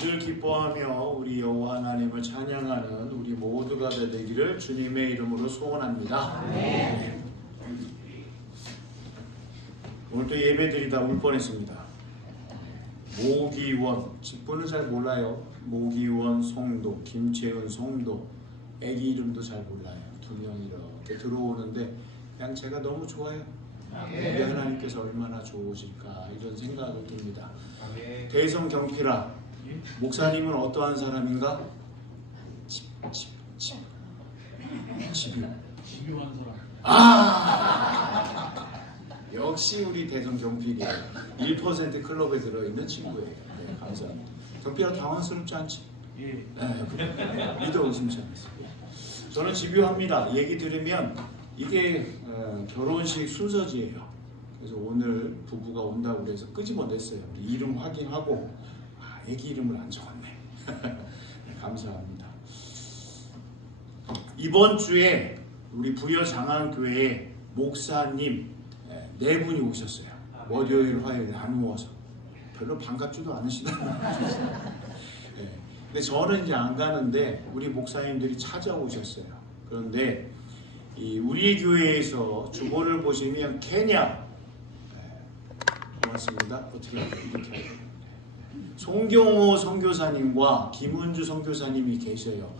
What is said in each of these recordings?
늘 기뻐하며 우리 여호와 하나님을 찬양하는 우리 모두가 되기를 주님의 이름으로 소원합니다. 아멘. 오늘 또 예배드리다 울 뻔했습니다. 모기원, 직분은 잘 몰라요. 모기원 성도, 김채은 성도, 애기 이름도 잘 몰라요. 두 명이 이렇게 들어오는데 그냥 제가 너무 좋아요. 우리 하나님께서 얼마나 좋으실까 이런 생각이 듭니다. 대성 경필아, 목사님은 어떠한 사람인가? 집요한 사람. 역시 우리 대성 경필이 1% 클럽에 들어있는 친구예요. 네, 감사합니다. 경필아 당황스럽지 않지? 예. 믿어 의심치 않습니다. 저는 집요합니다. 얘기 들으면 이게 결혼식 순서지예요. 그래서 오늘 부부가 온다고 그래서 끄집어냈어요. 이름 확인하고 애기 이름을 안 적었네. 네, 감사합니다. 이번 주에 우리 부여장안교회에 목사님 네 분이 오셨어요. 월요일, 화요일 나누어서 별로 반갑지도 않으시더라고요. 네. 근데 저는 이제 안 가는데 우리 목사님들이 찾아오셨어요. 그런데 우리 교회에서 주보를 보시면 케냐, 고맙습니다. 어떻게 이렇게 송경호 선교사님과 김은주 선교사님이 계셔요.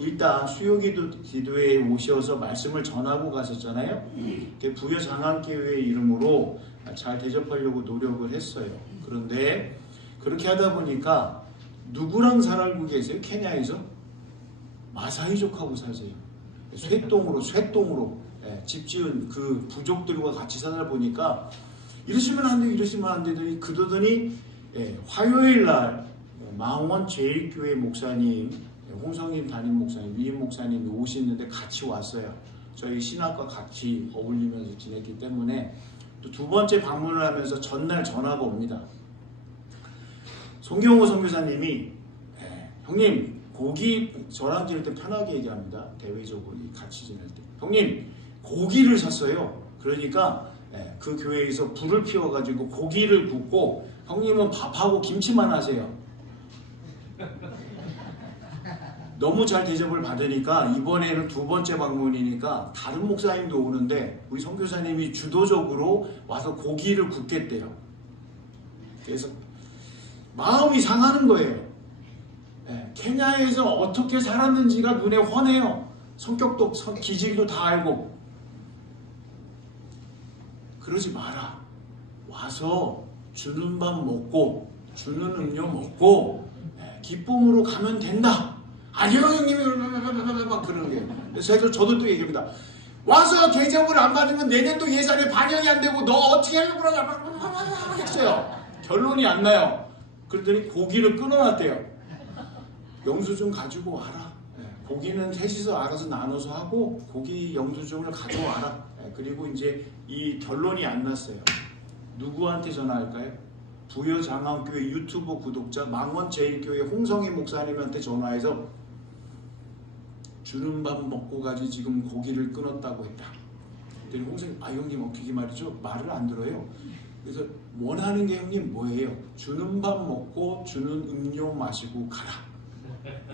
일단 수요기도에 오셔서 말씀을 전하고 가셨잖아요. 부여장안교회 이름으로 잘 대접하려고 노력을 했어요. 그런데 그렇게 하다 보니까 누구랑 살고 계세요? 케냐에서? 마사이족하고 사세요. 쇠똥으로 집 지은 그 부족들과 같이 살다 보니까 이러시면 안 돼요, 이러시면 안 되더니 그러더니 화요일 날 망원 제일교회 목사님, 홍성임 담임 목사님, 위임 목사님이 오시는데 같이 왔어요. 저희 신학과 같이 어울리면서 지냈기 때문에 또 두 번째 방문을 하면서 전날 전화가 옵니다. 송경호 선교사님이 형님 고기, 저랑 지낼 때 편하게 얘기합니다. 대외적으로 같이 지낼 때 형님 고기를 샀어요. 그러니까 그 교회에서 불을 피워가지고 고기를 굽고 형님은 밥하고 김치만 하세요. 너무 잘 대접을 받으니까 이번에는 두 번째 방문이니까 다른 목사님도 오는데 우리 선교사님이 주도적으로 와서 고기를 굽겠대요. 그래서 마음이 상하는 거예요. 케냐에서 어떻게 살았는지가 눈에 훤해요. 성격도 기질도 다 알고. 그러지 마라. 와서 주는 밥 먹고 주는 음료 먹고 기쁨으로 가면 된다. 아니요 형님이 막 그러는 게. 그래서 저도 또 얘기합니다. 와서 대접을 안 받으면 내년도 예산에 반영이 안 되고 너 어떻게 하려고 그러냐 했어요. 결론이 안 나요. 그랬더니 고기를 끊어놨대요. 영수증 가지고 와라. 고기는 셋이서 알아서 나눠서 하고 고기 영수증을 가져와라. 그리고 이제 이 결론이 안 났어요. 누구한테 전화할까요? 부여장안교회 유튜브 구독자 망원제일교회 홍성희 목사님한테 전화해서 주는 밥 먹고 가지 지금 고기를 끊었다고 했다. 그랬더니 홍성희 형님 어떻게 말이죠? 말을 안 들어요. 그래서 원하는 게 형님 뭐예요? 주는 밥 먹고 주는 음료 마시고 가라.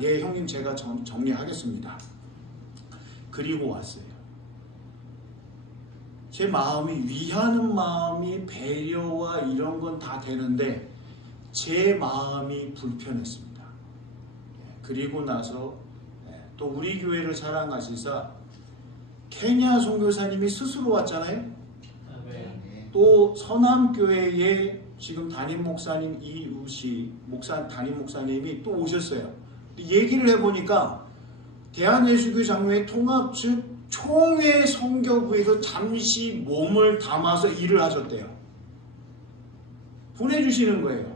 예 형님 제가 정리하겠습니다. 그리고 왔어요. 제 마음이 위하는 마음이 배려와 이런 건 다 되는데 제 마음이 불편했습니다. 그리고 나서 또 우리 교회를 사랑하시사 케냐 선교사님이 스스로 왔잖아요. 또 서남교회에 지금 담임 목사님 이우시 담임 목사님이 또 오셨어요. 얘기를 해보니까 대한예수교 장로회 통합 즉 총회 선교부에서 잠시 몸을 담아서 일을 하셨대요. 보내주시는 거예요.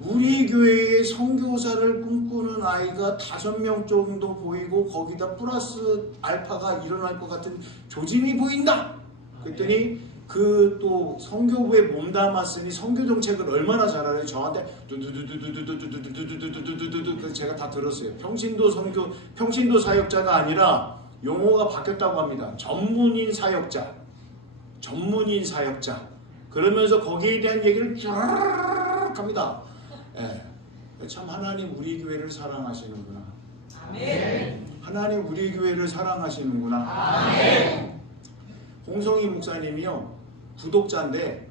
우리 교회에 선교사를 꿈꾸는 아이가 5명 정도 보이고 거기다 플러스 알파가 일어날 것 같은 조짐이 보인다. 그랬더니 그 또 선교부에 몸담았으니 선교 정책을 얼마나 잘 알아요. 저한테 두두두두두두두두두두두두두두두 제가 다 들었어요. 평신도 사역자가 아니라 용어가 바뀌었다고 합니다. 전문인 사역자. 그러면서 거기에 대한 얘기를 쭉 합니다. 참 하나님 우리 교회를 사랑하시는구나. 아멘. 하나님 우리 교회를 사랑하시는구나. 아멘. 홍성희 목사님이요, 구독자인데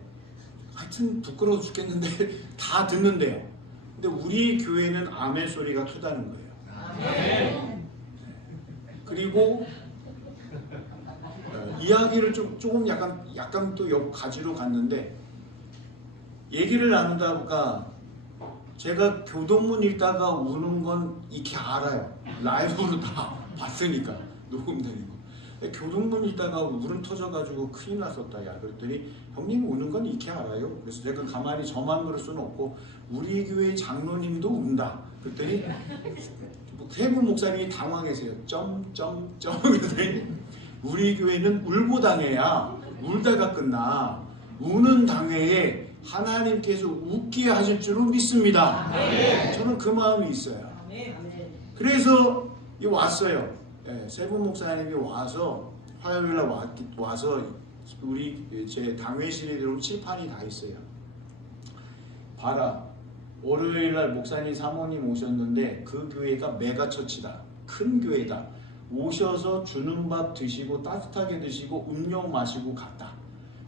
하여튼 부끄러워 죽겠는데 다 듣는데요. 근데 우리 교회는 아멘 소리가 크다는 거예요. 아멘. 그리고 이야기를 조금 약간 또 가지로 갔는데, 얘기를 나누다 보니까 제가 교동문 읽다가 우는 건 익히 알아요. 라이브로 다 봤으니까, 녹음되는 거. 교동문 읽다가 울음 터져가지고 큰일 났었다. 야, 그랬더니 형님 우는 건 익히 알아요. 그래서 제가 가만히 저만 그럴 수는 없고 우리 교회 장로님도 운다. 그랬더니 세분 목사님이 당황해서요. 그랬더니 우리 교회는 울고 당해야 울다가 끝나. 우는 당해에 하나님께서 웃게 하실 줄은 믿습니다. 저는 그 마음이 있어요. 그래서 왔어요. 세분 목사님이 와서 화요일날 와서 우리 제 당회실에 들어오면 칠판이 다 있어요. 봐라, 월요일날 목사님 사모님 오셨는데 그 교회가 메가처치다, 큰 교회다. 오셔서 주는 밥 드시고 따뜻하게 드시고 음료 마시고 갔다.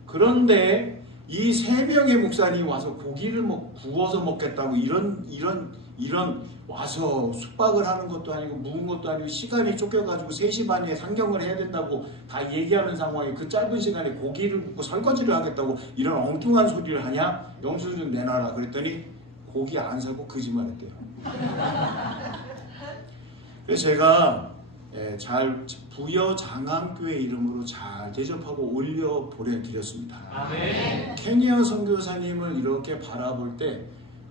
그런데 이 3명의 목사님이 와서 고기를 구워서 먹겠다고 이런 와서 숙박을 하는 것도 아니고 묵은 것도 아니고 시간이 쫓겨가지고 3시 반에 상경을 해야 된다고 다 얘기하는 상황에 그 짧은 시간에 고기를 굽고 설거지를 하겠다고 이런 엉뚱한 소리를 하냐? 영수증 좀 내놔라. 그랬더니 고기 안 사고 거짓말했대요. 그래서 제가 잘 부여장암교회 이름으로 잘 대접하고 올려 보내드렸습니다. 아멘. 케니아 선교사님을 이렇게 바라볼 때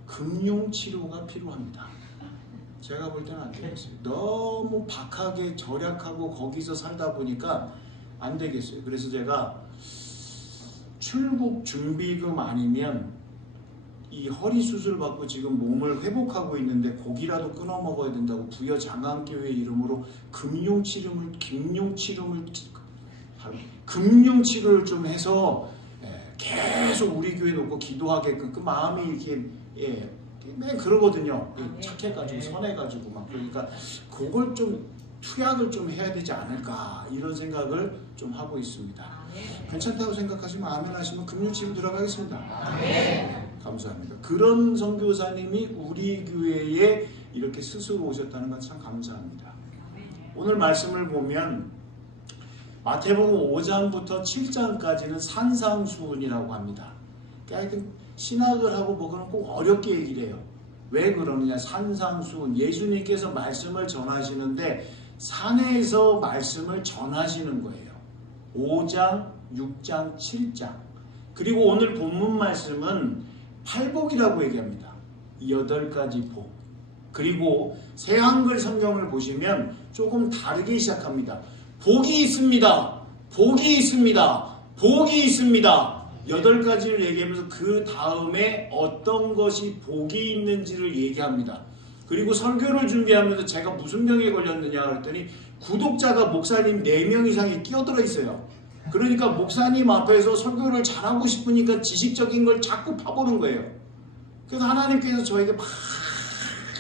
금융치료가 필요합니다. 제가 볼 때는 안 되겠어요. 너무 박하게 절약하고 거기서 살다 보니까 안 되겠어요. 그래서 제가 출국 준비금 아니면 이 허리 수술 받고 지금 몸을 회복하고 있는데 고기라도 끊어 먹어야 된다고 부여장암교회 이름으로 금융치료를 좀 해서 계속 우리 교회 놓고 기도하게끔 그 마음이 이렇게 맨 그러거든요. 착해가지고 선해가지고 막 그러니까 그걸 좀 투약을 좀 해야 되지 않을까 이런 생각을 좀 하고 있습니다. 괜찮다고 생각하시면 아멘 하시면 금융치료 들어가겠습니다. 감사합니다. 그런 선교사님이 우리 교회에 이렇게 스스로 오셨다는 건 참 감사합니다. 오늘 말씀을 보면 마태복음 5장부터 7장까지는 산상수훈이라고 합니다. 하여튼 신학을 하고 뭐 그런 꼭 어렵게 얘기를 해요. 왜 그러느냐? 산상수훈, 예수님께서 말씀을 전하시는데 산에서 말씀을 전하시는 거예요. 5장, 6장, 7장. 그리고 오늘 본문 말씀은 팔복이라고 얘기합니다. 8가지 복. 그리고 새 한글 성경을 보시면 조금 다르게 시작합니다. 복이 있습니다. 복이 있습니다. 복이 있습니다. 8가지를 얘기하면서 그 다음에 어떤 것이 복이 있는지를 얘기합니다. 그리고 설교를 준비하면서 제가 무슨 병에 걸렸느냐 그랬더니 구독자가 목사님 4명 이상이 끼어들어 있어요. 그러니까 목사님 앞에서 설교를 잘하고 싶으니까 지식적인 걸 자꾸 파보는 거예요. 그래서 하나님께서 저에게 막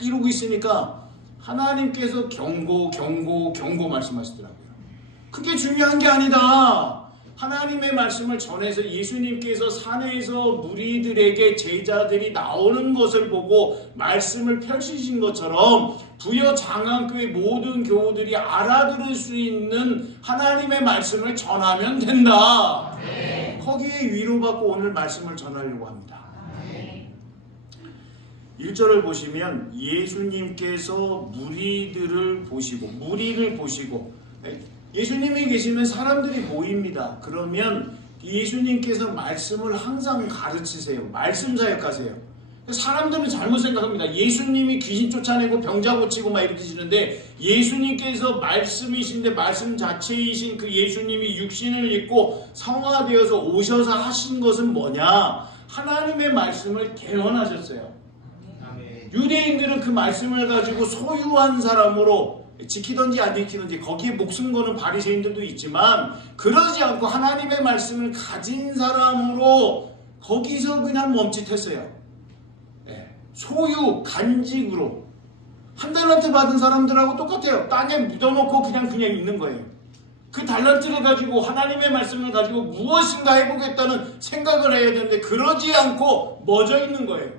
이러고 있으니까 하나님께서 경고 말씀하시더라고요. 그게 중요한 게 아니다. 하나님의 말씀을 전해서 예수님께서 산에서 무리들에게 제자들이 나오는 것을 보고 말씀을 펼치신 것처럼 부여장암교회 모든 교우들이 알아들을 수 있는 하나님의 말씀을 전하면 된다. 거기에 위로받고 오늘 말씀을 전하려고 합니다. 1절을 보시면 예수님께서 무리를 보시고 예수님이 계시면 사람들이 모입니다. 그러면 예수님께서 말씀을 항상 가르치세요. 말씀 사역하세요. 사람들은 잘못 생각합니다. 예수님이 귀신 쫓아내고 병자 고치고 막 이렇게 하시는데 예수님께서 말씀이신데 말씀 자체이신 그 예수님이 육신을 입고 성화되어서 오셔서 하신 것은 뭐냐? 하나님의 말씀을 개헌하셨어요. 유대인들은 그 말씀을 가지고 소유한 사람으로 지키든지 안 지키든지 거기에 목숨 거는 바리새인들도 있지만 그러지 않고 하나님의 말씀을 가진 사람으로 거기서 그냥 멈칫했어요. 소유, 간직으로. 한 달란트 받은 사람들하고 똑같아요. 땅에 묻어놓고 그냥 있는 거예요. 그 달란트를 가지고 하나님의 말씀을 가지고 무엇인가 해보겠다는 생각을 해야 되는데 그러지 않고 멎어 있는 거예요.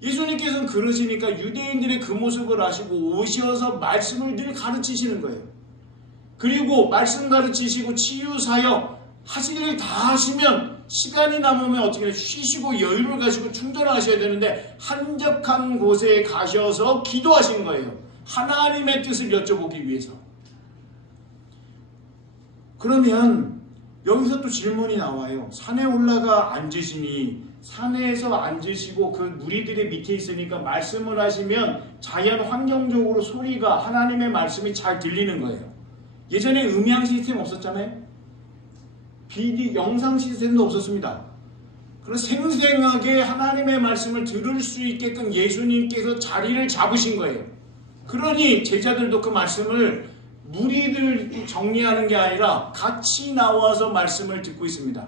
예수님께서는 그러시니까 유대인들의 그 모습을 아시고 오셔서 말씀을 늘 가르치시는 거예요. 그리고 말씀 가르치시고 치유사역 하실 일 다 하시면 시간이 남으면 어떻게 해요? 쉬시고 여유를 가지고 충전하셔야 되는데 한적한 곳에 가셔서 기도하신 거예요. 하나님의 뜻을 여쭤보기 위해서. 그러면 여기서 또 질문이 나와요. 산에 올라가 앉으시니 산에서 앉으시고 그 무리들의 밑에 있으니까 말씀을 하시면 자연 환경적으로 소리가 하나님의 말씀이 잘 들리는 거예요. 예전에 음향 시스템 없었잖아요. 비디 영상 시스템도 없었습니다. 그래서 생생하게 하나님의 말씀을 들을 수 있게끔 예수님께서 자리를 잡으신 거예요. 그러니 제자들도 그 말씀을 무리들 정리하는 게 아니라 같이 나와서 말씀을 듣고 있습니다.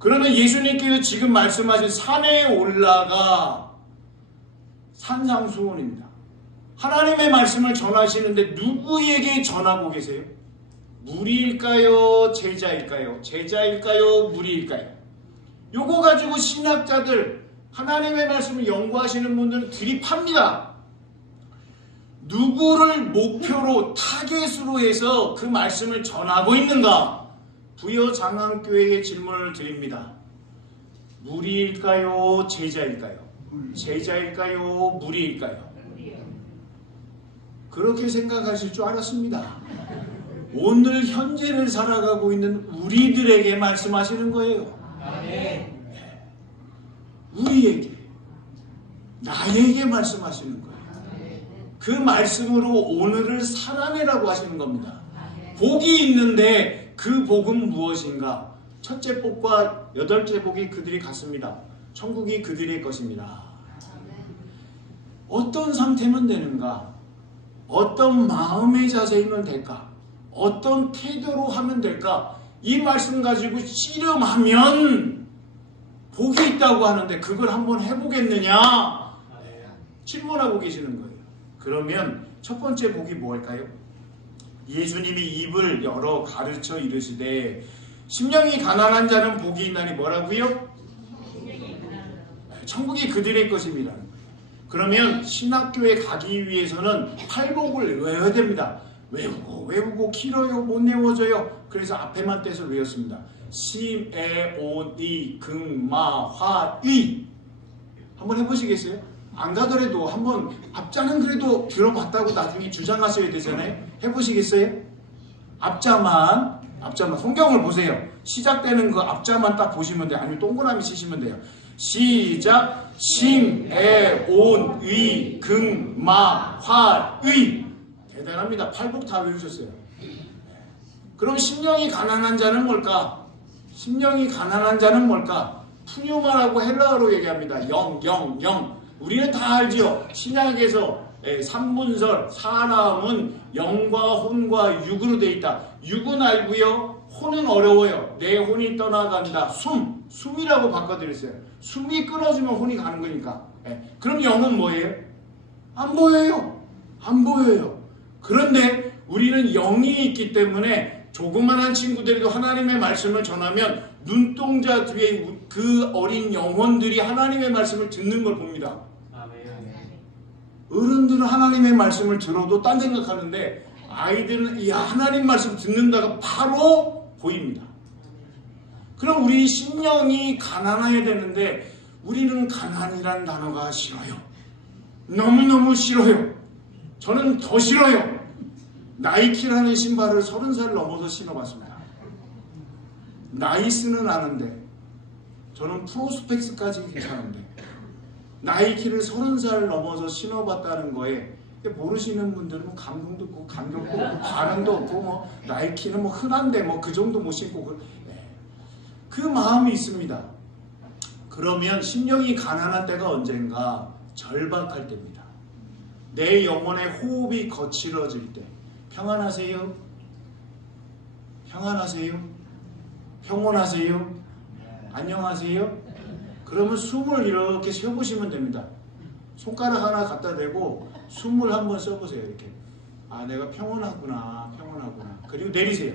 그러면 예수님께서 지금 말씀하신 산에 올라가 산상수훈입니다. 하나님의 말씀을 전하시는데 누구에게 전하고 계세요? 무리일까요? 제자일까요? 제자일까요? 무리일까요? 요거 가지고 신학자들, 하나님의 말씀을 연구하시는 분들은 들이팝니다. 누구를 목표로 타겟으로 해서 그 말씀을 전하고 있는가? 부여장안교회에 질문을 드립니다. 무리일까요? 제자일까요? 제자일까요? 무리일까요? 그렇게 생각하실 줄 알았습니다. 오늘 현재를 살아가고 있는 우리들에게 말씀하시는 거예요. 우리에게, 나에게 말씀하시는 거예요. 그 말씀으로 오늘을 살아내라고 하시는 겁니다. 복이 있는데 그 복은 무엇인가? 첫째 복과 여덟째 복이 그들이 갖습니다. 천국이 그들의 것입니다. 어떤 상태면 되는가? 어떤 마음의 자세이면 될까? 어떤 태도로 하면 될까? 이 말씀 가지고 씨름하면 복이 있다고 하는데 그걸 한번 해보겠느냐? 질문하고 계시는 거예요. 그러면 첫 번째 복이 뭘까요? 예수님이 입을 열어 가르쳐 이르시되 심령이 가난한 자는 복이 있나니 뭐라고요? 천국이 그들의 것입니다. 그러면 신학교에 가기 위해서는 팔복을 외워야 됩니다. 외우고 길어요. 못 외워져요. 그래서 앞에만 떼서 외웠습니다. 심, 에, 오, 이, 금, 마, 화, 의. 한번 해보시겠어요? 안 가더라도 한번 앞자는 그래도 들어봤다고 나중에 주장하셔야 되잖아요. 해보시겠어요? 앞자만 성경을 보세요. 시작되는 그 앞자만 딱 보시면 돼요. 아니면 동그라미 치시면 돼요. 시작. 심, 에, 온, 의, 금, 마, 화, 의. 대단합니다. 팔복 다 외우셨어요. 그럼 심령이 가난한 자는 뭘까? 심령이 가난한 자는 뭘까? 푸뉴마라고 헬라어로 얘기합니다. 영. 우리는 다 알지요. 신약에서 3분설, 사람은 영과 혼과 육으로 되어 있다. 육은 알고요. 혼은 어려워요. 내 혼이 떠나간다. 숨이라고 바꿔드렸어요. 숨이 끊어지면 혼이 가는 거니까. 그럼 영은 뭐예요? 안 보여요. 그런데 우리는 영이 있기 때문에 조그만한 친구들도 하나님의 말씀을 전하면 눈동자 뒤에 그 어린 영혼들이 하나님의 말씀을 듣는 걸 봅니다. 어른들은 하나님의 말씀을 들어도 딴 생각하는데 아이들은 이 하나님 말씀 듣는다가 바로 보입니다. 그럼 우리 심령이 가난해야 되는데 우리는 가난이란 단어가 싫어요. 너무너무 싫어요. 저는 더 싫어요. 나이키라는 신발을 30살 넘어서 신어봤습니다. 나이스는 아는데 저는 프로스펙스까지 괜찮은데 나이키를 30살 넘어서 신어봤다는 거에 모르시는 분들은 감동도 없고 감격도 없고 반응도 없고 나이키는 흔한데 그 정도 못 신고 그 마음이 있습니다. 그러면 심령이 가난한 때가 언젠가? 절박할 때입니다. 내 영혼의 호흡이 거칠어질 때. 평안하세요? 평안하세요? 평온하세요? 안녕하세요? 그러면 숨을 이렇게 쉬어보시면 됩니다. 손가락 하나 갖다 대고 숨을 한번 쉬어보세요. 이렇게. 아, 내가 평온하구나. 그리고 내리세요.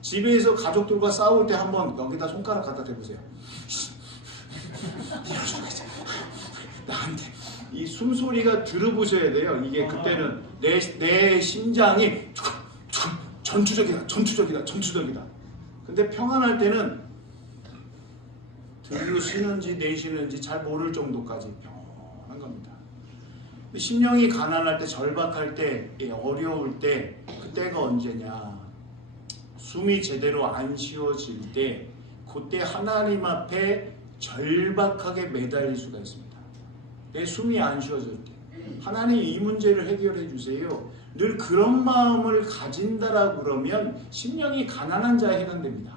집에서 가족들과 싸울 때 한번 여기다 손가락 갖다 대보세요. 나한테 이 숨소리가 들어보셔야 돼요. 이게 그때는 내 심장이 전투적이다. 근데 평안할 때는 들로 쉬는지 내쉬는지 잘 모를 정도까지 평안한 겁니다. 심령이 가난할 때, 절박할 때, 어려울 때, 그때가 언제냐? 숨이 제대로 안 쉬어질 때, 그때 하나님 앞에 절박하게 매달릴 수가 있습니다. 내 숨이 안 쉬어질 때, 하나님 이 문제를 해결해 주세요. 늘 그런 마음을 가진다라고 그러면 심령이 가난한 자에 해당됩니다.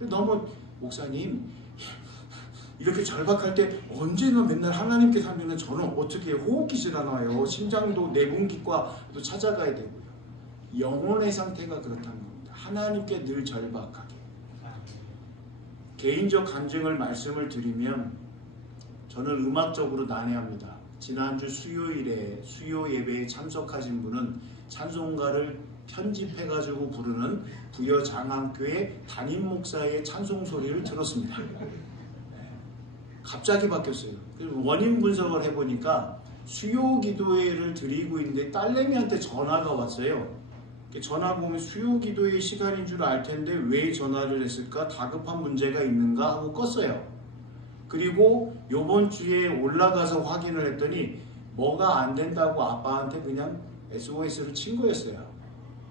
너무 목사님 이렇게 절박할 때 언제나 맨날 하나님께서 하면 저는 어떻게 호흡기질 안 와요. 심장도 내분기과도 찾아가야 되고요. 영혼의 상태가 그렇다는 겁니다. 하나님께 늘 절박하게. 개인적 간증을 말씀을 드리면 저는 음악적으로 난해합니다. 지난주 수요일에 수요 예배에 참석하신 분은 찬송가를 편집해가지고 부르는 부여장안교회 담임 목사의 찬송 소리를 들었습니다. 갑자기 바뀌었어요. 원인 분석을 해보니까 수요 기도회를 드리고 있는데 딸내미한테 전화가 왔어요. 전화 보면 수요 기도회 시간인 줄 알 텐데 왜 전화를 했을까? 다급한 문제가 있는가? 하고 껐어요. 그리고 요번 주에 올라가서 확인을 했더니 뭐가 안 된다고 아빠한테 그냥 SOS를 친 거였어요.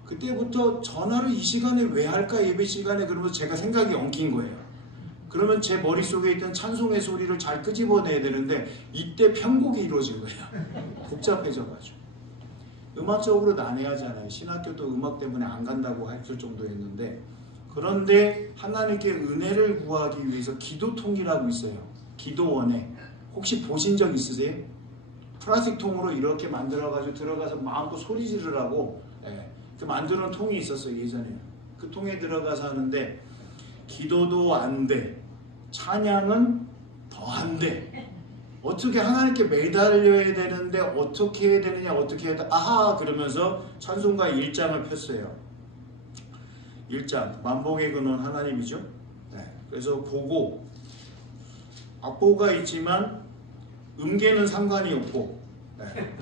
그때부터 전화를 이 시간에 왜 할까? 예배 시간에. 그러면서 제가 생각이 엉킨 거예요. 그러면 제 머릿속에 있던 찬송의 소리를 잘 끄집어내야 되는데 이때 편곡이 이루어진 거예요. 복잡해져가지고. 음악적으로 난해하잖아요. 신학교도 음악 때문에 안 간다고 할 정도였는데, 그런데 하나님께 은혜를 구하기 위해서 기도통이라고 있어요. 기도원에. 혹시 보신 적 있으세요? 플라스틱 통으로 이렇게 만들어가지고 들어가서 마음껏 소리 지르라고 그 만드는 통이 있었어요. 예전에. 그 통에 들어가서 하는데 기도도 안 돼. 찬양은 더 안 돼. 어떻게 하나님께 매달려야 되는데 어떻게 해야 되느냐, 어떻게 해야 돼. 아하! 그러면서 찬송가 1장을 폈어요. 1장. 만복의 근원 하나님이죠. 네. 그래서 보고 악보가 있지만 음계는 상관이 없고, 네.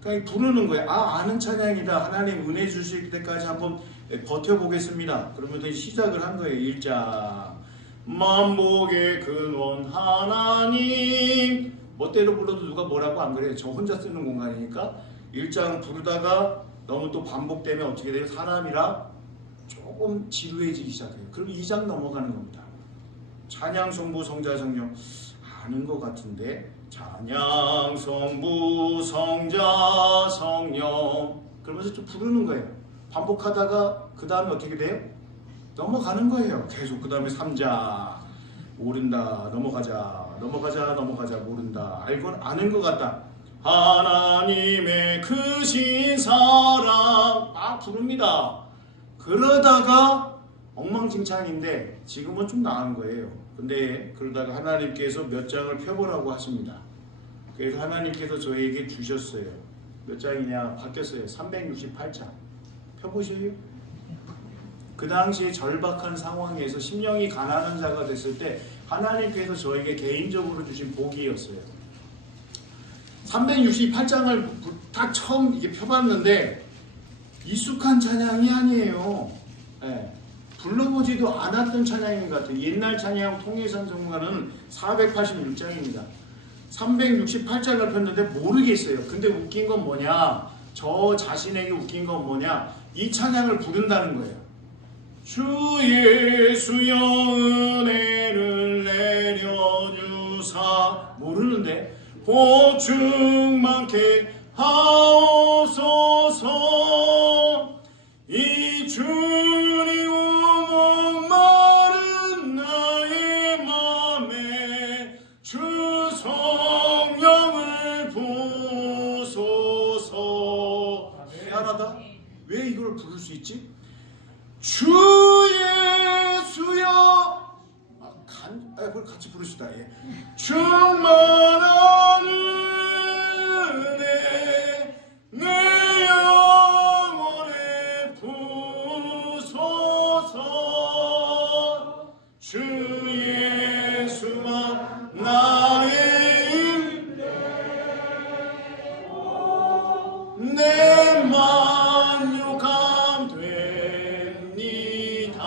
그러니까 부르는 거예요. 아, 아는 찬양이다. 하나님 은혜 주실 때까지 한번 버텨보겠습니다. 그러면서 시작을 한 거예요. 1장. 만복의 근원 하나님. 멋대로 불러도 누가 뭐라고 안 그래요. 저 혼자 쓰는 공간이니까. 1장 부르다가 너무 또 반복되면 어떻게 돼요? 사람이라 조금 지루해지기 시작해요. 그럼 2장 넘어가는 겁니다. 찬양, 성부, 성자, 성령. 아는 것 같은데. 찬양, 성부, 성자, 성령. 그러면서 좀 부르는 거예요. 반복하다가 그 다음에 어떻게 돼요? 넘어가는 거예요. 계속 그 다음에 3자. 모른다. 넘어가자. 모른다. 아는 것 같다. 하나님의 크신 사랑. 막 부릅니다. 그러다가 엉망진창인데 지금은 좀 나은 거예요. 근데 그러다가 하나님께서 몇 장을 펴보라고 하십니다. 그래서 하나님께서 저에게 주셨어요. 몇 장이냐? 바뀌었어요. 368장. 펴보세요. 그 당시에 절박한 상황에서 심령이 가난한 자가 됐을 때 하나님께서 저에게 개인적으로 주신 복이었어요. 368장을 딱 처음 이게 펴봤는데 익숙한 찬양이 아니에요. 네. 불러보지도 않았던 찬양인 것 같아요. 옛날 찬양 통일선 성가는 486장입니다. 368장을 폈는데 모르겠어요. 근데 웃긴 건 뭐냐? 저 자신에게 웃긴 건 뭐냐? 이 찬양을 부른다는 거예요. 주 예수여 은혜를 내려주사. 모르는데 보충 많게 하옵소서. 이 주님 목마른 나의 맘에 주 성령을 부소서. 미안하다. 왜 이걸 부를 수 있지? 주 예수여. 그걸 같이 부를 수도 봅시다. 예. 충만한 은혜 내 영혼에 부소서. 주 예수만 나의 내 만족함 됩니다.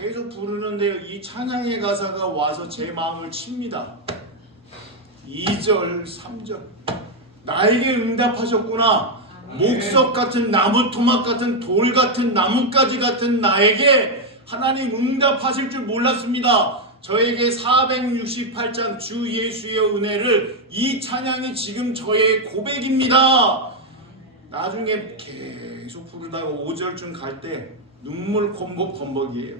계속 부르는데요, 이 찬양의 가사가 와서 제 마음을 칩니다. 2절 3절 나에게 응답하셨구나. 목석 같은 나무 토막 같은 돌 같은 나뭇가지 같은 나에게 하나님 응답하실 줄 몰랐습니다. 저에게 468장 주 예수의 은혜를, 이 찬양이 지금 저의 고백입니다. 나중에 계속 부르다가 5절쯤 갈 때 눈물 범벅이에요.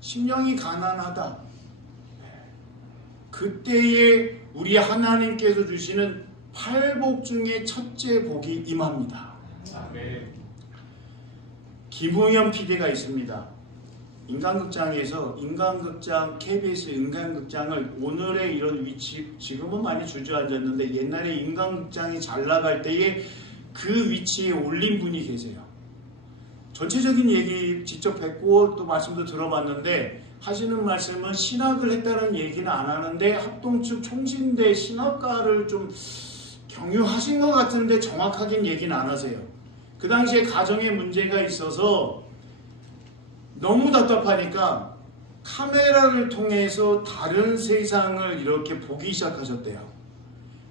심령이 가난하다. 그때에 우리 하나님께서 주시는 8복 중에 첫째 복이 임합니다. 김우현 PD가 있습니다. 인간극장에서 KBS 인간극장을 오늘의 이런 위치, 지금은 많이 주저앉았는데 옛날에 인간극장이 잘 나갈 때에 그 위치에 올린 분이 계세요. 전체적인 얘기 직접 뵙고 또 말씀도 들어봤는데 하시는 말씀은 신학을 했다는 얘기는 안 하는데 합동측 총신대 신학과를 좀 경유하신 것 같은데 정확하게는 얘기는 안 하세요. 그 당시에 가정에 문제가 있어서 너무 답답하니까 카메라를 통해서 다른 세상을 이렇게 보기 시작하셨대요.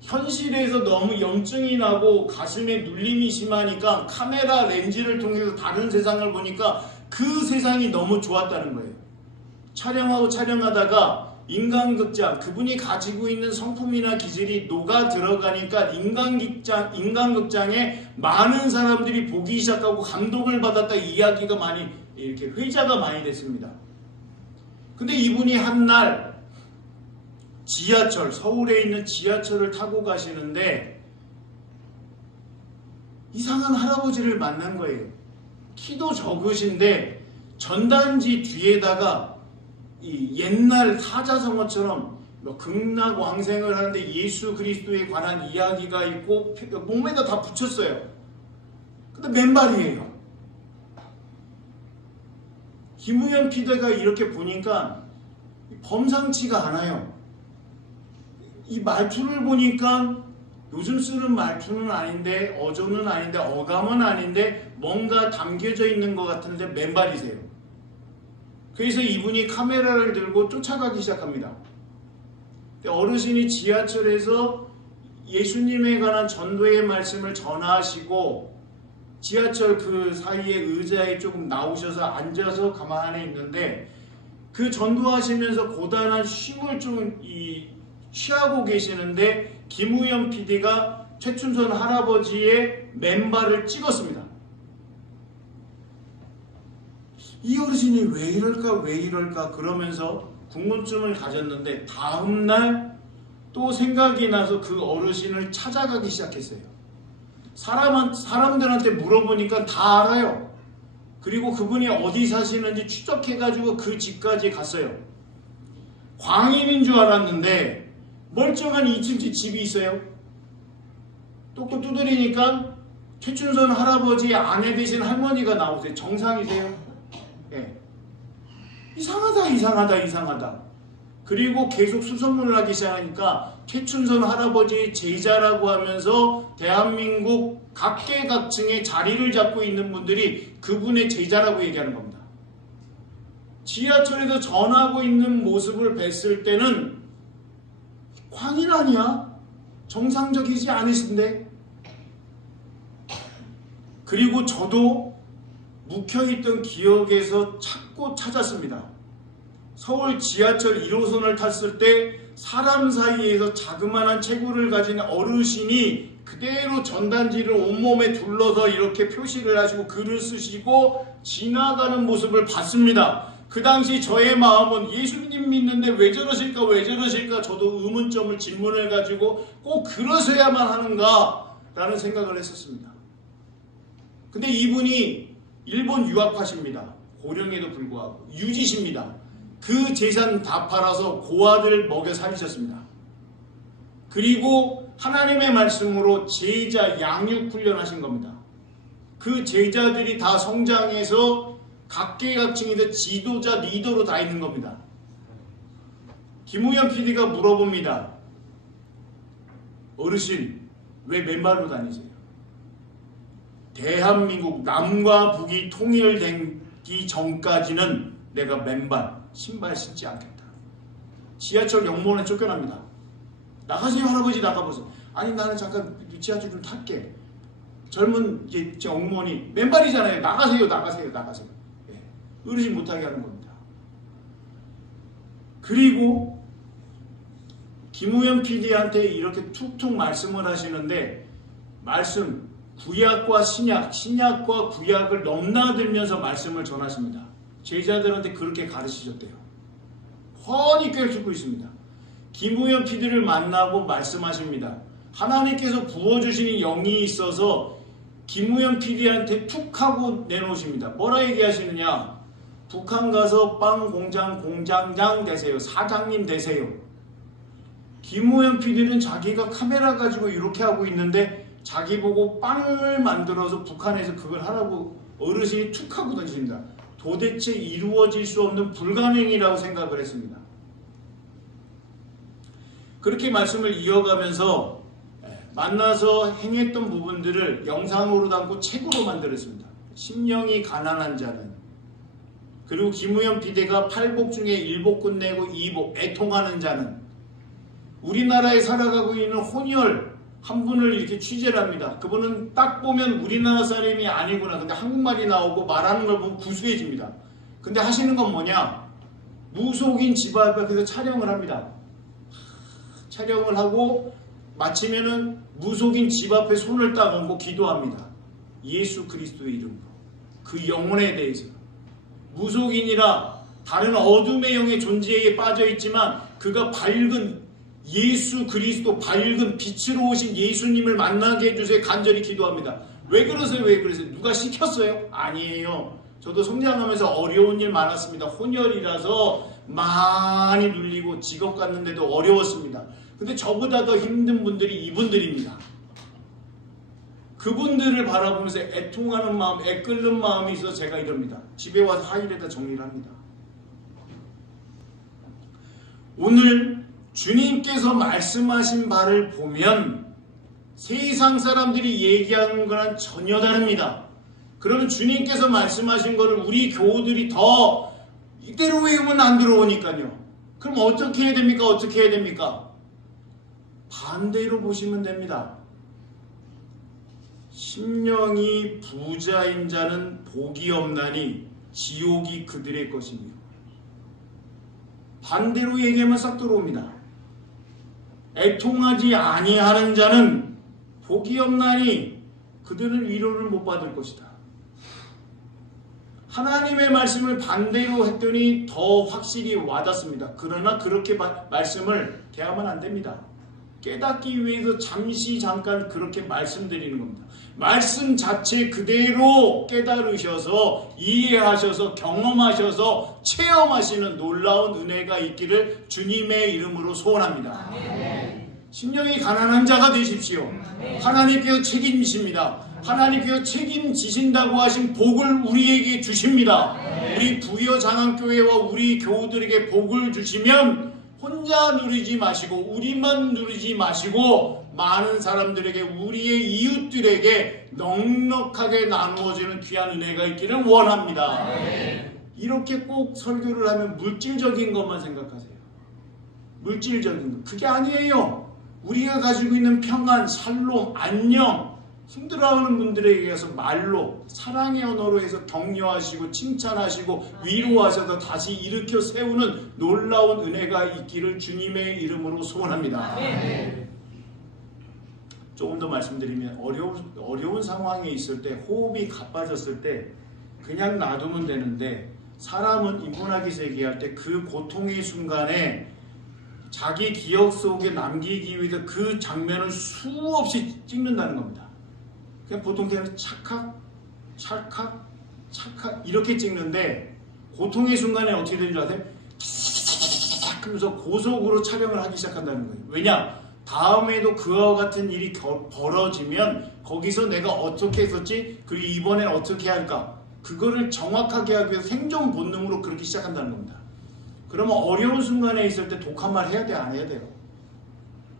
현실에서 너무 염증이 나고 가슴에 눌림이 심하니까 카메라 렌즈를 통해서 다른 세상을 보니까 그 세상이 너무 좋았다는 거예요. 촬영하다가 인간극장, 그분이 가지고 있는 성품이나 기질이 녹아 들어가니까 인간극장에 많은 사람들이 보기 시작하고 감동을 받았다, 이야기가 많이 이렇게 회자가 많이 됐습니다. 근데 이분이 한날 지하철, 서울에 있는 지하철을 타고 가시는데 이상한 할아버지를 만난 거예요. 키도 적으신데 전단지 뒤에다가 이 옛날 사자성어처럼 극락왕생을 하는데 예수 그리스도에 관한 이야기가 있고 몸에다 다 붙였어요. 근데 맨발이에요. 김우현 PD가 이렇게 보니까 범상치가 않아요. 이 말투를 보니까 요즘 쓰는 말투는 아닌데, 어조는 아닌데, 어감은 아닌데 뭔가 담겨져 있는 것 같은데 맨발이세요. 그래서 이분이 카메라를 들고 쫓아가기 시작합니다. 어르신이 지하철에서 예수님에 관한 전도의 말씀을 전하시고 지하철 그 사이에 의자에 조금 나오셔서 앉아서 가만히 있는데 그 전도하시면서 고단한 쉼을 좀 취하고 계시는데 김우현 PD가 최춘선 할아버지의 맨발을 찍었습니다. 이 어르신이 왜 이럴까 그러면서 궁금증을 가졌는데 다음날 또 생각이 나서 그 어르신을 찾아가기 시작했어요. 사람들한테 물어보니까 다 알아요. 그리고 그분이 어디 사시는지 추적해가지고 그 집까지 갔어요. 광인인 줄 알았는데 멀쩡한 2층 집이 있어요. 똑똑 두드리니까 최춘선 할아버지의 아내 되신 할머니가 나오세요. 정상이세요? 예. 이상하다. 그리고 계속 수소문을 하기 시작하니까 최춘선 할아버지의 제자라고 하면서 대한민국 각계각층의 자리를 잡고 있는 분들이 그분의 제자라고 얘기하는 겁니다. 지하철에서 전하고 있는 모습을 뵀을 때는 광인 아니야? 정상적이지 않으신데? 그리고 저도 묵혀있던 기억에서 찾았습니다. 서울 지하철 1호선을 탔을 때 사람 사이에서 자그마한 체구를 가진 어르신이 그대로 전단지를 온몸에 둘러서 이렇게 표시를 하시고 글을 쓰시고 지나가는 모습을 봤습니다. 그 당시 저의 마음은 예수님 믿는데 왜 저러실까 저도 의문점을 질문을 가지고 꼭 그러셔야만 하는가 라는 생각을 했었습니다. 근데 이분이 일본 유학파십니다. 고령에도 불구하고 유지십니다. 그 재산 다 팔아서 고아들 먹여 살리셨습니다. 그리고 하나님의 말씀으로 제자 양육 훈련하신 겁니다. 그 제자들이 다 성장해서 각계각층에서 지도자 리더로 다 있는 겁니다. 김우현 PD가 물어봅니다. 어르신 왜 맨발로 다니세요? 대한민국 남과 북이 통일되기 전까지는 내가 맨발 신발 신지 않겠다. 지하철 역문에 쫓겨납니다. 나가세요 할아버지 나가보세요. 아니 나는 잠깐 지하철 좀 탈게. 젊은 이제 어머니 맨발이잖아요. 나가세요. 예. 어르신 못하게 하는 겁니다. 그리고 김우현 PD한테 이렇게 툭툭 말씀을 하시는데 말씀 구약과 신약과 구약을 넘나들면서 말씀을 전하십니다. 제자들한테 그렇게 가르치셨대요. 훤히 꿰뚫고 있습니다. 김우현 PD를 만나고 말씀하십니다. 하나님께서 부어주시는 영이 있어서 김우현 PD한테 툭 하고 내놓으십니다. 뭐라 얘기하시느냐? 북한 가서 빵 공장 공장장 되세요. 사장님 되세요. 김우현 PD는 자기가 카메라 가지고 이렇게 하고 있는데 자기 보고 빵을 만들어서 북한에서 그걸 하라고 어르신이 툭 하고 던집니다. 도대체 이루어질 수 없는 불가능이라고 생각을 했습니다. 그렇게 말씀을 이어가면서 만나서 행했던 부분들을 영상으로 담고 책으로 만들었습니다. 심령이 가난한 자는, 그리고 김우현 PD가 8복 중에 1복 끝내고 2복 애통하는 자는, 우리나라에 살아가고 있는 혼혈 한 분을 이렇게 취재를 합니다. 그분은 딱 보면 우리나라 사람이 아니구나. 근데 한국말이 나오고 말하는 걸 보면 구수해집니다. 근데 하시는 건 뭐냐? 무속인 집 앞에서 촬영을 합니다. 촬영을 하고 마치면은 무속인 집 앞에 손을 딱 얹고 기도합니다. 예수 그리스도의 이름으로. 그 영혼에 대해서. 무속인이라 다른 어둠의 영의 존재에 빠져 있지만 그가 밝은 예수 그리스도, 밝은 빛으로 오신 예수님을 만나게 해주세요. 간절히 기도합니다. 왜 그러세요? 누가 시켰어요? 아니에요. 저도 성장하면서 어려운 일 많았습니다. 혼혈이라서 많이 눌리고 직업 갔는데도 어려웠습니다. 근데 저보다 더 힘든 분들이 이분들입니다. 그분들을 바라보면서 애통하는 마음, 애끓는 마음이 있어서 제가 이럽니다. 집에 와서 하일에다 정리를 합니다. 오늘 주님께서 말씀하신 바를 보면 세상 사람들이 얘기하는 거랑 전혀 다릅니다. 그러면 주님께서 말씀하신 거를 우리 교우들이 더 이대로 외우면 안 들어오니까요. 그럼 어떻게 해야 됩니까? 반대로 보시면 됩니다. 심령이 부자인 자는 복이 없나니 지옥이 그들의 것이며, 반대로 얘기하면 싹 들어옵니다. 애통하지 아니하는 자는 복이 없나니 그들은 위로를 못 받을 것이다. 하나님의 말씀을 반대로 했더니 더 확실히 와닿습니다. 그러나 그렇게 말씀을 대하면 안 됩니다. 깨닫기 위해서 잠깐 그렇게 말씀드리는 겁니다. 말씀 자체 그대로 깨달으셔서 이해하셔서 경험하셔서 체험하시는 놀라운 은혜가 있기를 주님의 이름으로 소원합니다. 심령이 가난한 자가 되십시오. 하나님께서 책임지십니다. 하나님께서 책임지신다고 하신 복을 우리에게 주십니다. 우리 부여장안교회와 우리 교우들에게 복을 주시면 혼자 누리지 마시고 우리만 누리지 마시고 많은 사람들에게, 우리의 이웃들에게 넉넉하게 나누어지는 귀한 은혜가 있기를 원합니다. 이렇게 꼭 설교를 하면 물질적인 것만 생각하세요. 물질적인 것. 그게 아니에요. 우리가 가지고 있는 평안, 샬롬, 안녕, 힘들어하는 분들에게 가서 말로, 사랑의 언어로 해서 격려하시고 칭찬하시고 위로하셔서 다시 일으켜 세우는 놀라운 은혜가 있기를 주님의 이름으로 소원합니다. 조금 더 말씀드리면 어려운 상황에 있을 때, 호흡이 가빠졌을 때 그냥 놔두면 되는데, 사람은 인문학에서 얘기할 때 그 고통의 순간에 자기 기억 속에 남기기 위해서 그 장면을 수없이 찍는다는 겁니다. 그냥 보통 그냥 찰칵 이렇게 찍는데, 고통의 순간에 어떻게 되는 줄 아세요? 하면서 고속으로 촬영을 하기 시작한다는 거예요. 왜냐? 다음에도 그와 같은 일이 벌어지면 거기서 내가 어떻게 했었지? 그리고 이번엔 어떻게 할까? 그거를 정확하게 하기 위해서 생존 본능으로 그렇게 시작한다는 겁니다. 그러면 어려운 순간에 있을 때 독한 말 해야 돼? 안 해야 돼요?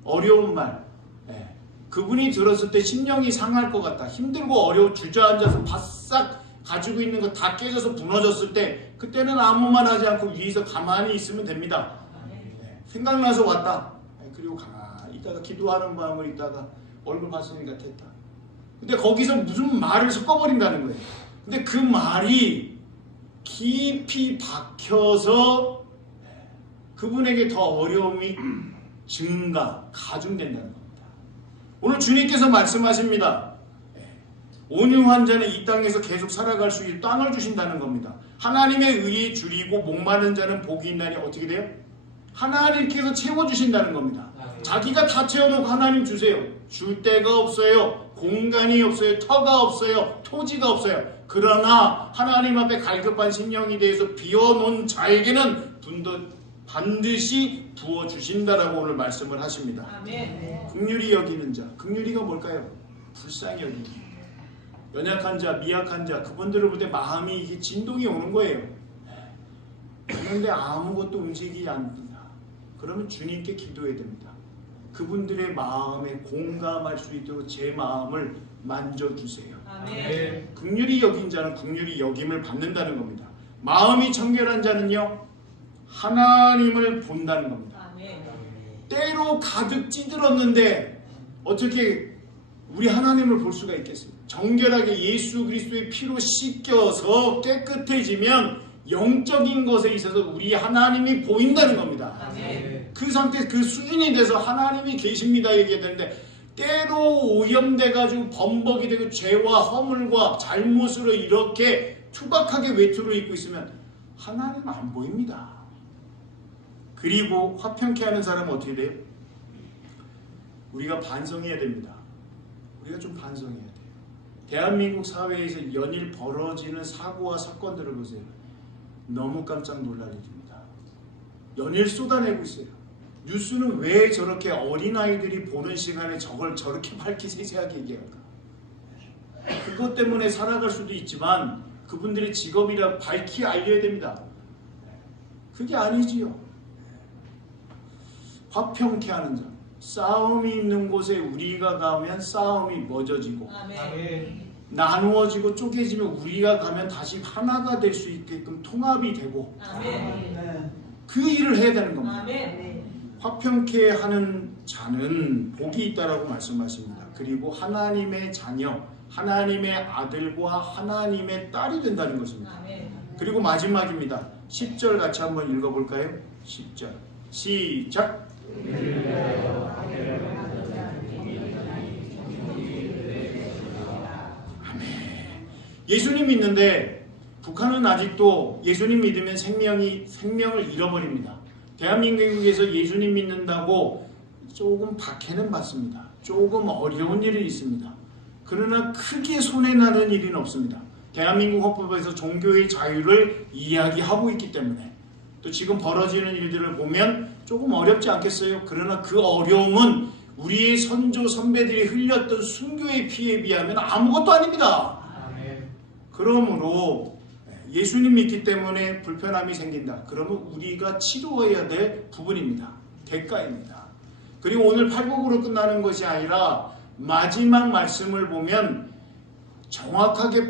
어려운 말. 네. 그분이 들었을 때 심령이 상할 것 같다. 힘들고 어려워 주저앉아서 바싹 가지고 있는 거 다 깨져서 무너졌을 때 그때는 아무 말 하지 않고 위에서 가만히 있으면 됩니다. 네. 생각나서 왔다. 네. 그리고 가만히 있다가 기도하는 마음을 있다가 얼굴 봤으니까 됐다. 근데 거기서 무슨 말을 섞어버린다는 거예요. 근데 그 말이 깊이 박혀서 그분에게 더 어려움이 가중된다는 겁니다. 오늘 주님께서 말씀하십니다. 온유한 자는 이 땅에서 계속 살아갈 수 있는 땅을 주신다는 겁니다. 하나님의 의에 줄이고 목마른 자는 복이 있나니 어떻게 돼요? 하나님께서 채워주신다는 겁니다. 자기가 다 채워놓고 하나님 주세요. 줄 데가 없어요. 공간이 없어요. 터가 없어요. 토지가 없어요. 그러나 하나님 앞에 갈급한 심령에 대해서 비워놓은 자에게는 반드시 부어주신다라고 오늘 말씀을 하십니다. 아멘. 긍휼히 여기는 자. 긍휼히가 뭘까요? 불쌍히 여기는. 연약한 자, 미약한 자, 그분들을 볼 때 마음이 이게 진동이 오는 거예요. 그런데 아무것도 움직이지 않는다. 그러면 주님께 기도해야 됩니다. 그분들의 마음에 공감할 수 있도록 제 마음을 만져주세요. 아멘. 긍휼히 여긴 자는 긍휼히 여김을 받는다는 겁니다. 마음이 청결한 자는요, 하나님을 본다는 겁니다. 아멘. 때로 가득 찌들었는데 어떻게 우리 하나님을 볼 수가 있겠습니까? 정결하게 예수 그리스도의 피로 씻겨서 깨끗해지면 영적인 것에 있어서 우리 하나님이 보인다는 겁니다. 아멘. 그 상태, 그 수준이 돼서 하나님이 계십니다 얘기해야 되는데 때로 오염돼가지고 범벅이 되고 죄와 허물과 잘못으로 이렇게 투박하게 외투를 입고 있으면 하나님 안 보입니다. 그리고 화평케 하는 사람은 어떻게 돼요? 우리가 반성해야 됩니다. 우리가 좀 반성해야 돼요. 대한민국 사회에서 연일 벌어지는 사고와 사건들을 보세요. 너무 깜짝 놀랄 일입니다. 연일 쏟아내고 있어요. 뉴스는 왜 저렇게 어린아이들이 보는 시간에 저걸 저렇게 밝히 세세하게 얘기할까? 그것 때문에 살아갈 수도 있지만 그분들의 직업이라 밝히 알려야 됩니다. 그게 아니지요. 화평케 하는 자. 싸움이 있는 곳에 우리가 가면 싸움이 멎어지고 아멘. 나누어지고 쪼개지면 우리가 가면 다시 하나가 될 수 있게끔 통합이 되고 아멘. 그 일을 해야 되는 겁니다. 아멘. 화평케 하는 자는 복이 있다라고 말씀하십니다. 그리고 하나님의 자녀, 하나님의 아들과 하나님의 딸이 된다는 것입니다. 아멘. 그리고 마지막입니다. 10절 같이 한번 읽어볼까요? 10절 시작. 아멘. 예수님 믿는데 북한은 아직도 예수님 믿으면 생명을 잃어버립니다. 대한민국에서 예수님 믿는다고 조금 박해는 받습니다. 조금 어려운 일이 있습니다. 그러나 크게 손해나는 일은 없습니다. 대한민국 헌법에서 종교의 자유를 이야기하고 있기 때문에 또 지금 벌어지는 일들을 보면 조금 어렵지 않겠어요? 그러나 그 어려움은 우리의 선조 선배들이 흘렸던 순교의 피에 비하면 아무것도 아닙니다. 그러므로 예수님 믿기 때문에 불편함이 생긴다. 그러면 우리가 치료해야 될 부분입니다. 대가입니다. 그리고 오늘 팔복으로 끝나는 것이 아니라 마지막 말씀을 보면 정확하게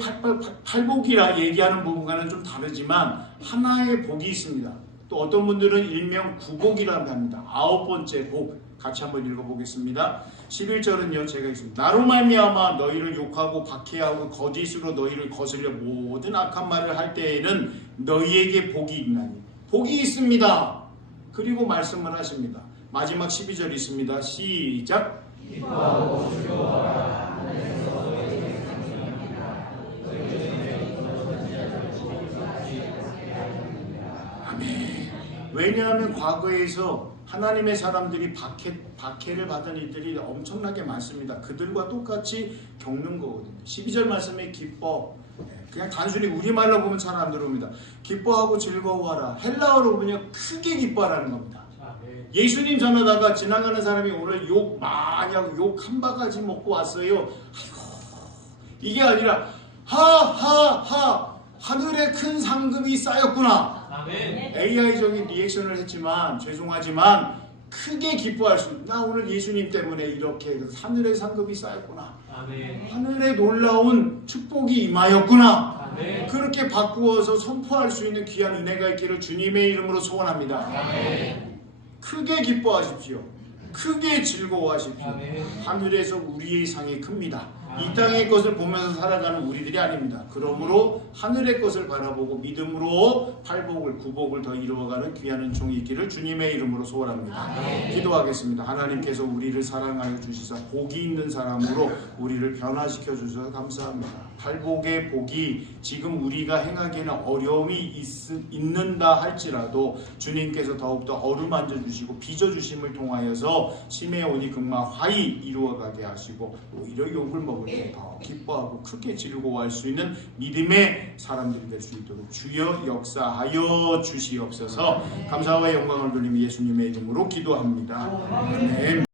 팔복이라 얘기하는 부분과는 좀 다르지만 하나의 복이 있습니다. 또 어떤 분들은 일명 구복이라고 합니다. 9번째 복 같이 한번 읽어보겠습니다. 11절은요 제가 읽습니다. 나로 말미암아 너희를 욕하고 박해하고 거짓으로 너희를 거슬려 모든 악한 말을 할 때에는 너희에게 복이 있나니 복이 있습니다. 그리고 말씀을 하십니다. 마지막 12절 있습니다. 시작. 기뻐하고 즐거워하라. 아멘. 왜냐하면 과거에서 하나님의 사람들이 박해를 받은 이들이 엄청나게 많습니다. 그들과 똑같이 겪는 거거든요. 12절 말씀에 기뻐, 그냥 단순히 우리말로 보면 잘 안 들어옵니다. 기뻐하고 즐거워하라. 헬라어로 보면 크게 기뻐하라는 겁니다. 아멘. 예수님 전하다가 지나가는 사람이 오늘 욕 많이 하고 욕 한 바가지 먹고 왔어요. 아이고, 이게 아니라 하하하 하늘에 큰 상급이 쌓였구나. 아멘. AI적인 리액션을 했지만 죄송하지만 크게 기뻐할 수. 나 오늘 예수님 때문에 이렇게 하늘의 상급이 쌓였구나. 아멘. 하늘에 놀라운 축복이 임하였구나. 아멘. 그렇게 바꾸어서 선포할 수 있는 귀한 은혜가 있기를 주님의 이름으로 소원합니다. 아멘. 크게 기뻐하십시오. 크게 즐거워하십시오. 아멘. 하늘에서 우리의 상이 큽니다. 이 땅의 것을 보면서 살아가는 우리들이 아닙니다. 그러므로 하늘의 것을 바라보고 믿음으로 팔복을 구복을 더 이루어가는 귀한 은총이 있기를 주님의 이름으로 소원합니다. 아멘. 기도하겠습니다. 하나님께서 우리를 사랑하여 주시사 복이 있는 사람으로 우리를 변화시켜 주셔서 감사합니다. 팔복의 복이 지금 우리가 행하기에는 어려움이 있는다 할지라도 주님께서 더욱더 어루만져 주시고 빚어 주심을 통하여서 시메온이 금마 화히 이루어가게 하시고 오히려 욕을 먹을 때 더 기뻐하고 크게 즐거워할 수 있는 믿음의 사람들이 될 수 있도록 주여 역사하여 주시옵소서. 감사와 영광을 돌리며 예수님의 이름으로 기도합니다. 아멘.